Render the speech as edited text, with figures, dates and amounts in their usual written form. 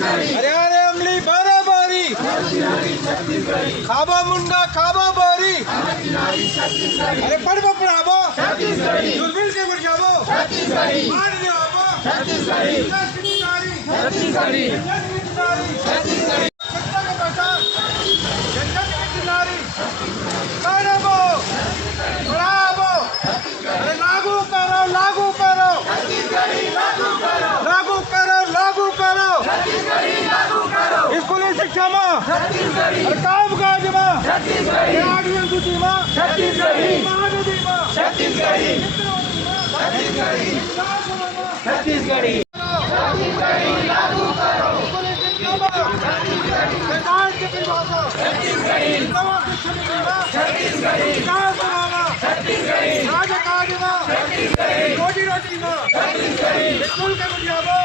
अरे अरे अमली बराबरी खाबो मुंडा खाबो बोरी अरे पढ़ पढ़ाबो दुर्बिल के बुझाबो मान ले आवो छत्तीसगढ़ी स्कूली शिक्षा में काम काज में सूची में छत्तीसगढ़ी रोजी रोटी में स्कूल के बुझाबो